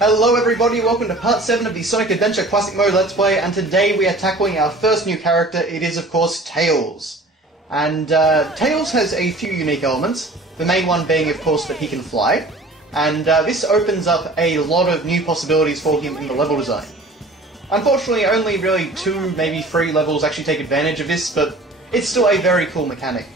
Hello everybody, welcome to part 7 of the Sonic Adventure Classic Mode Let's Play, and today we are tackling our first new character. It is of course Tails. And Tails has a few unique elements, the main one being of course that he can fly, and this opens up a lot of new possibilities for him in the level design. Unfortunately only really 2, maybe 3 levels actually take advantage of this, but it's still a very cool mechanic.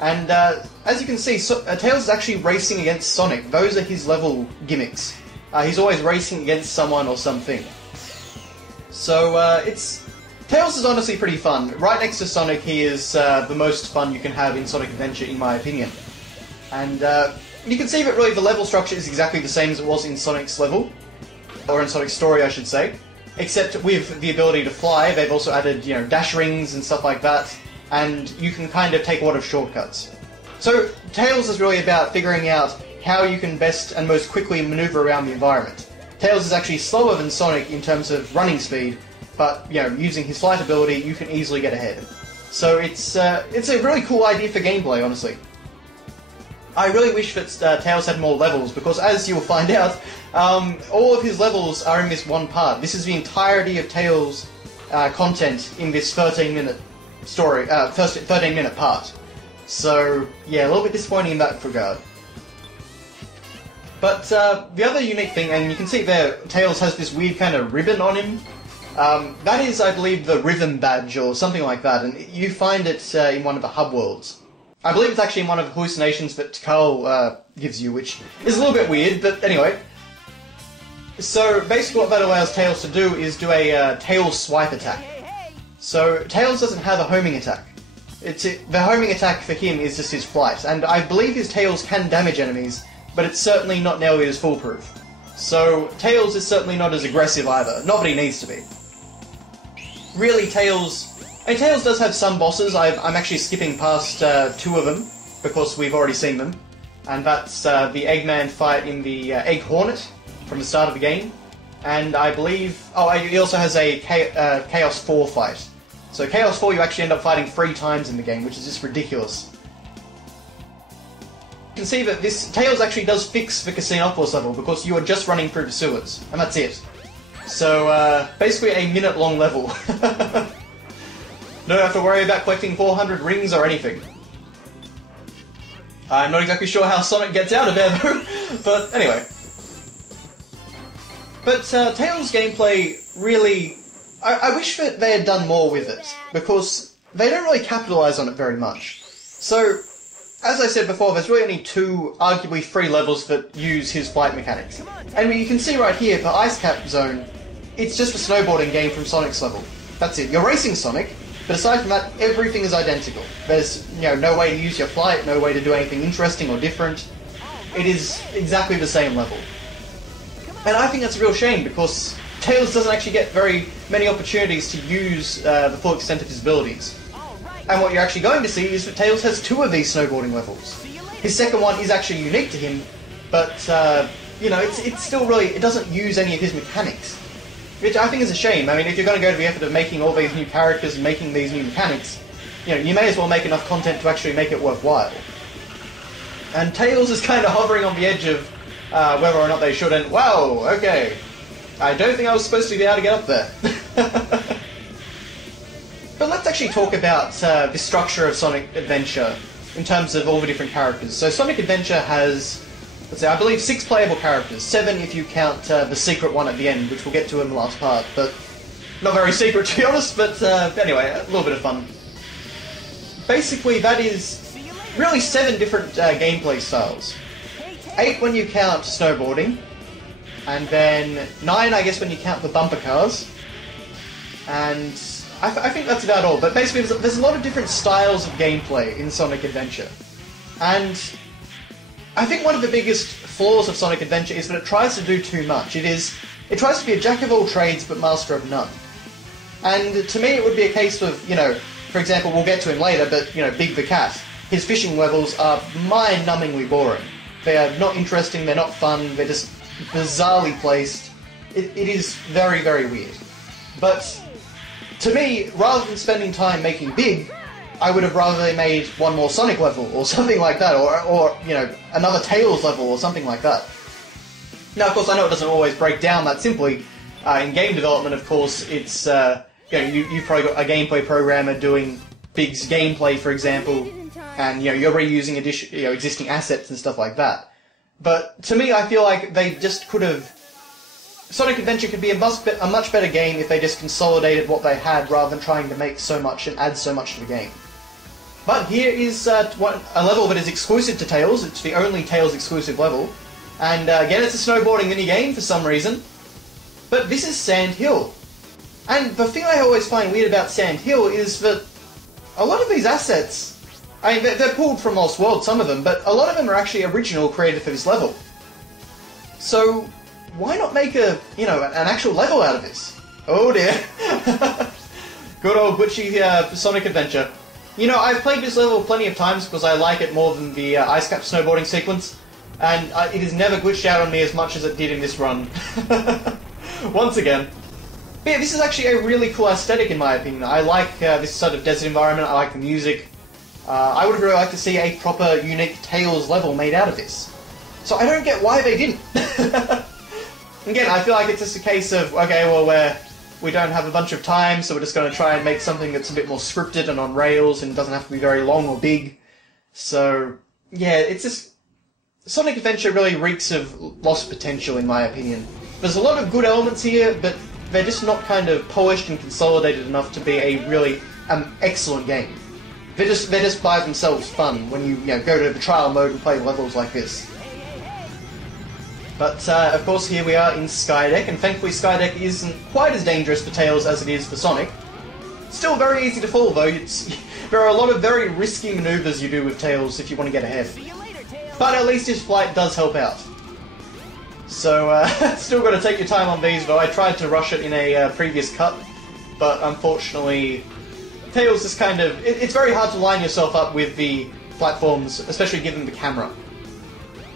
And as you can see, Tails is actually racing against Sonic. Those are his level gimmicks. He's always racing against someone or something. So Tails is honestly pretty fun. Right next to Sonic, he is the most fun you can have in Sonic Adventure, in my opinion. And you can see that really the level structure is exactly the same as it was in Sonic's level, or in Sonic's story, I should say. Except with the ability to fly, they've also added, dash rings and stuff like that, and you can kind of take a lot of shortcuts. So Tails is really about figuring out how you can best and most quickly maneuver around the environment. Tails is actually slower than Sonic in terms of running speed, but using his flight ability, you can easily get ahead. So it's a really cool idea for gameplay, honestly. I really wish that Tails had more levels, because as you'll find out, all of his levels are in this one part. This is the entirety of Tails' content in this 13-minute story, 13-minute part. So yeah, a little bit disappointing in that regard. But the other unique thing, and you can see there, Tails has this weird kind of ribbon on him. That is, I believe, the Rhythm Badge or something like that, and you find it in one of the hub worlds. I believe it's actually in one of the hallucinations that Carl gives you, which is a little bit weird, but anyway. So basically what that allows Tails to do is do a tail swipe attack. So Tails doesn't have a homing attack. The homing attack for him is just his flight, and I believe his Tails can damage enemies, but it's certainly not nearly as foolproof. So Tails is certainly not as aggressive either, not that he needs to be. Really, Tails does have some bosses. I'm actually skipping past 2 of them, because we've already seen them. And that's the Eggman fight in the Egg Hornet, from the start of the game. And I believe... he also has a Chaos 4 fight. So Chaos 4 you actually end up fighting 3 times in the game, which is just ridiculous. You can see that this Tails actually does fix the Casinopolis level, because you are just running through the sewers, and that's it. So, basically a minute-long level. Don't have to worry about collecting 400 rings or anything. I'm not exactly sure how Sonic gets out of there, though, but anyway. But Tails' gameplay really... I wish that they had done more with it, because they don't really capitalise on it very much. So, as I said before, there's really only 2, arguably 3 levels that use his flight mechanics. And you can see right here, for Ice Cap Zone, it's just a snowboarding game from Sonic's level. That's it. You're racing Sonic, but aside from that, everything is identical. There's, no way to use your flight, no way to do anything interesting or different. It is exactly the same level. And I think that's a real shame, because Tails doesn't actually get very many opportunities to use the full extent of his abilities. And what you're actually going to see is that Tails has 2 of these snowboarding levels. His second one is actually unique to him, but, it's still really... it doesn't use any of his mechanics. Which I think is a shame. I mean, if you're going to go to the effort of making all these new characters and making these new mechanics, you may as well make enough content to actually make it worthwhile. And Tails is kind of hovering on the edge of whether or not they should, and wow, okay. I don't think I was supposed to be able to get up there. But let's actually talk about the structure of Sonic Adventure in terms of all the different characters. So Sonic Adventure has, let's say, I believe 6 playable characters. 7 if you count the secret one at the end, which we'll get to in the last part. But not very secret, to be honest, but anyway, a little bit of fun. Basically, that is really 7 different gameplay styles. 8 when you count snowboarding, and then 9, I guess, when you count the bumper cars. And I think that's about all, but basically there's a lot of different styles of gameplay in Sonic Adventure. And I think one of the biggest flaws of Sonic Adventure is that it tries to do too much. It tries to be a jack of all trades but master of none. And to me it would be a case of, for example, we'll get to him later, but, Big the Cat. His fishing levels are mind-numbingly boring. They are not interesting, they're not fun, they're just bizarrely placed. It is very, very weird. But to me, rather than spending time making Big, I would have rather made one more Sonic level or something like that, or another Tails level or something like that. Now, of course, I know it doesn't always break down that simply. In game development, of course, it's you've probably got a gameplay programmer doing Big's gameplay, for example, and you're reusing existing assets and stuff like that. But to me, I feel like they just could have. Sonic Adventure could be a much better game if they just consolidated what they had rather than trying to make so much and add so much to the game. But here is a level that is exclusive to Tails. It's the only Tails exclusive level. And again, it's a snowboarding minigame for some reason. But this is Sand Hill. And the thing I always find weird about Sand Hill is that a lot of these assets, I mean, they're pulled from Lost World, some of them, but a lot of them are actually original created for this level. So why not make an actual level out of this? Oh dear. Good old glitchy Sonic Adventure. I've played this level plenty of times because I like it more than the ice cap snowboarding sequence, and it has never glitched out on me as much as it did in this run. Once again. But yeah, this is actually a really cool aesthetic in my opinion. I like this sort of desert environment, I like the music. I would really like to see a proper, unique Tails level made out of this. So I don't get why they didn't. Again, I feel like it's just a case of, okay, well, we don't have a bunch of time, so we're just going to try and make something that's a bit more scripted and on rails and doesn't have to be very long or big. So, yeah, it's just... Sonic Adventure really reeks of lost potential, in my opinion. There's a lot of good elements here, but they're just not kind of polished and consolidated enough to be a really excellent game. They're just by themselves fun when you go to the trial mode and play levels like this. But, of course, here we are in Skydeck, and thankfully Skydeck isn't quite as dangerous for Tails as it is for Sonic. Still very easy to fall, though. There are a lot of very risky maneuvers you do with Tails if you want to get ahead. But at least his flight does help out. So, still got to take your time on these, though. I tried to rush it in a previous cut, but unfortunately, Tails is kind of... It's very hard to line yourself up with the platforms, especially given the camera.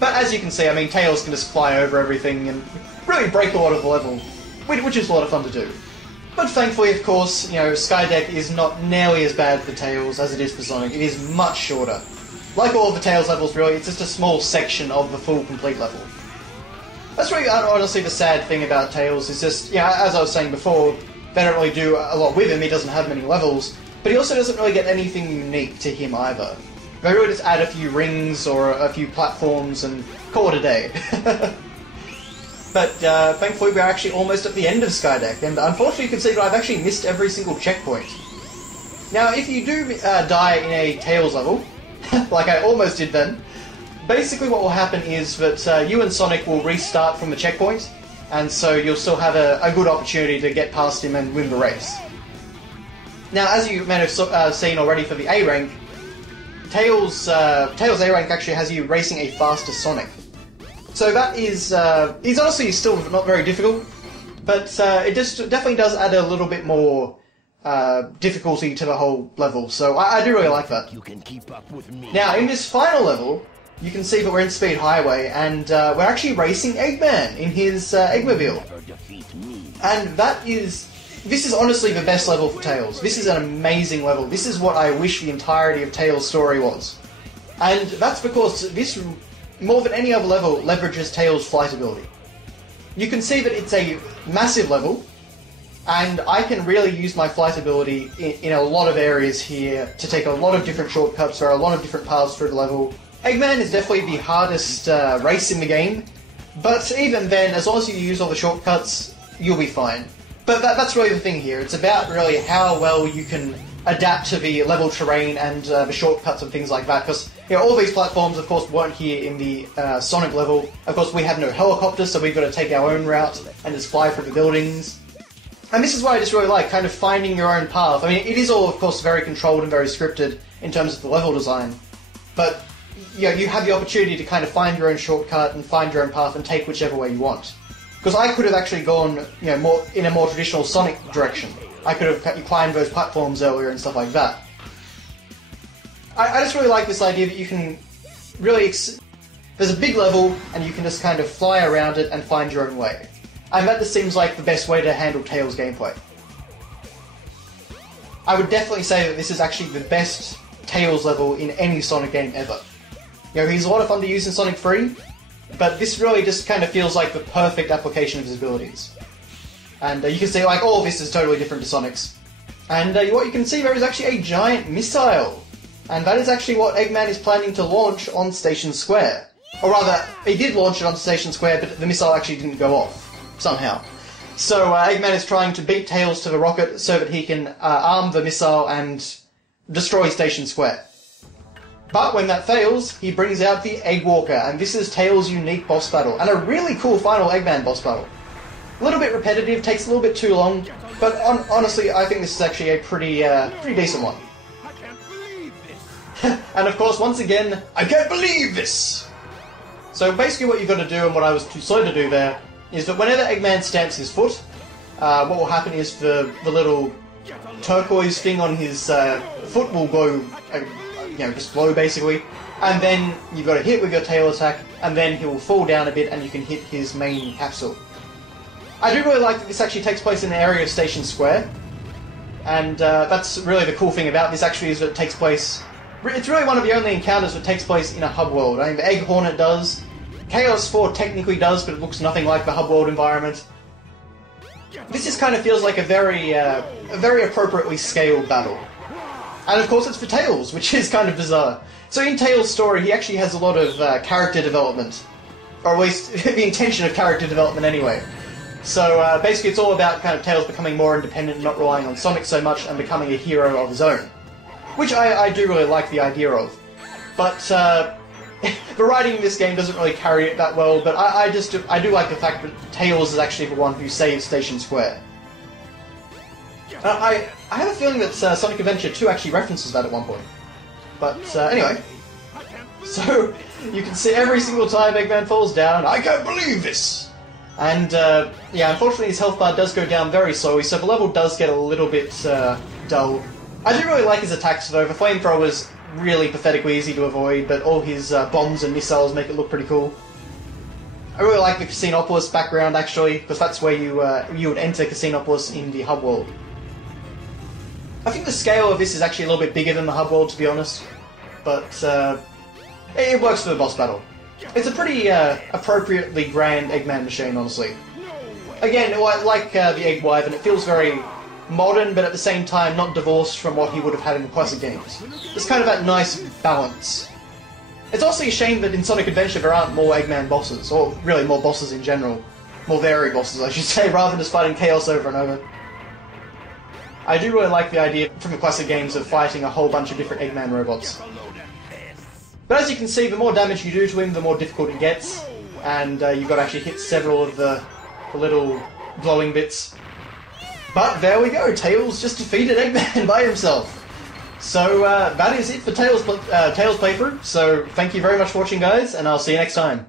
But as you can see, I mean, Tails can just fly over everything and really break a lot of the level, which is a lot of fun to do. But thankfully, of course, Skydeck is not nearly as bad for Tails as it is for Sonic. It is much shorter. Like all of the Tails levels, really, it's just a small section of the full, complete level. That's really, honestly, the sad thing about Tails, is just, as I was saying before, they don't really do a lot with him, he doesn't have many levels, but he also doesn't really get anything unique to him either. They really just add a few rings or a few platforms and call it a day. But thankfully we're actually almost at the end of Skydeck, and unfortunately you can see that I've actually missed every single checkpoint. Now if you do die in a Tails level, like I almost did then, basically what will happen is that you and Sonic will restart from the checkpoint, and so you'll still have a good opportunity to get past him and win the race. Now as you may have seen already for the A rank, Tails A rank actually has you racing a faster Sonic. So that is, he's honestly still not very difficult, but it just definitely does add a little bit more difficulty to the whole level, so I do really like that. You can keep up with me. Now, in this final level, you can see that we're in Speed Highway, and we're actually racing Eggman in his Eggmobile. And this is honestly the best level for Tails. This is an amazing level. This is what I wish the entirety of Tails' story was. And that's because this, more than any other level, leverages Tails' flight ability. You can see that it's a massive level, and I can really use my flight ability in a lot of areas here to take a lot of different shortcuts or a lot of different paths through the level. Eggman is definitely the hardest race in the game, but even then, as long as you use all the shortcuts, you'll be fine. But that's really the thing here. It's about really how well you can adapt to the level terrain and the shortcuts and things like that. Because all these platforms, of course, weren't here in the Sonic level. Of course, we have no helicopters, so we've got to take our own route and just fly through the buildings. And this is what I just really like, kind of finding your own path. I mean, it is all, of course, very controlled and very scripted in terms of the level design. But you have the opportunity to kind of find your own shortcut and find your own path and take whichever way you want. Because I could have actually gone, more in a more traditional Sonic direction. I could have climbed those platforms earlier and stuff like that. I just really like this idea that you can really... There's a big level, and you can just kind of fly around it and find your own way. And that just seems like the best way to handle Tails gameplay. I would definitely say that this is actually the best Tails level in any Sonic game ever. He's a lot of fun to use in Sonic 3, but this really just kind of feels like the perfect application of his abilities. And you can see, like, all of this is totally different to Sonic's. And what you can see there is actually a giant missile. And that is actually what Eggman is planning to launch on Station Square. Or rather, he did launch it on Station Square, but the missile actually didn't go off, somehow. So Eggman is trying to beat Tails to the rocket so that he can arm the missile and destroy Station Square. But when that fails, he brings out the Egg Walker, and this is Tails' unique boss battle, and a really cool final Eggman boss battle. A little bit repetitive, takes a little bit too long, but honestly, I think this is actually a pretty decent one. I can't believe this. And of course, once again, I can't believe this! So basically what you've got to do, and what I was too slow to do there, is that whenever Eggman stamps his foot, what will happen is the little turquoise thing on his foot will glow, just glow basically, and then you've got to hit with your tail attack, and then he will fall down a bit and you can hit his main capsule. I do really like that this actually takes place in the area of Station Square, and that's really the cool thing about this actually is that it takes place... It's really one of the only encounters that takes place in a hub world. I mean, the Egg Hornet does, Chaos 4 technically does, but it looks nothing like the hub world environment. This just kind of feels like a very appropriately scaled battle. And of course it's for Tails, which is kind of bizarre. So in Tails' story, he actually has a lot of character development. Or at least, the intention of character development anyway. So basically it's all about kind of Tails becoming more independent, not relying on Sonic so much, and becoming a hero of his own. Which I do really like the idea of. But the writing in this game doesn't really carry it that well, but I do like the fact that Tails is actually the one who saves Station Square. I have a feeling that Sonic Adventure 2 actually references that at one point. But anyway, so you can see every single time Eggman falls down, I can't believe this! And yeah, unfortunately his health bar does go down very slowly, so the level does get a little bit dull. I do really like his attacks though. The flamethrower is really pathetically easy to avoid, but all his bombs and missiles make it look pretty cool. I really like the Casinopolis background actually, because that's where you would enter Casinopolis in the hub world. I think the scale of this is actually a little bit bigger than the hub world, to be honest, but it works for the boss battle. It's a pretty appropriately grand Eggman machine, honestly. Again, like the Egg Wyvern, it feels very modern, but at the same time not divorced from what he would have had in the classic games. It's kind of that nice balance. It's also a shame that in Sonic Adventure there aren't more Eggman bosses, or really more bosses in general. More varied bosses, I should say, rather than just fighting Chaos over and over. I do really like the idea from the classic games of fighting a whole bunch of different Eggman robots. But as you can see, the more damage you do to him, the more difficult it gets, and you've got to actually hit several of the little glowing bits. But there we go, Tails just defeated Eggman by himself. So that is it for Tails playthrough, so thank you very much for watching guys, and I'll see you next time.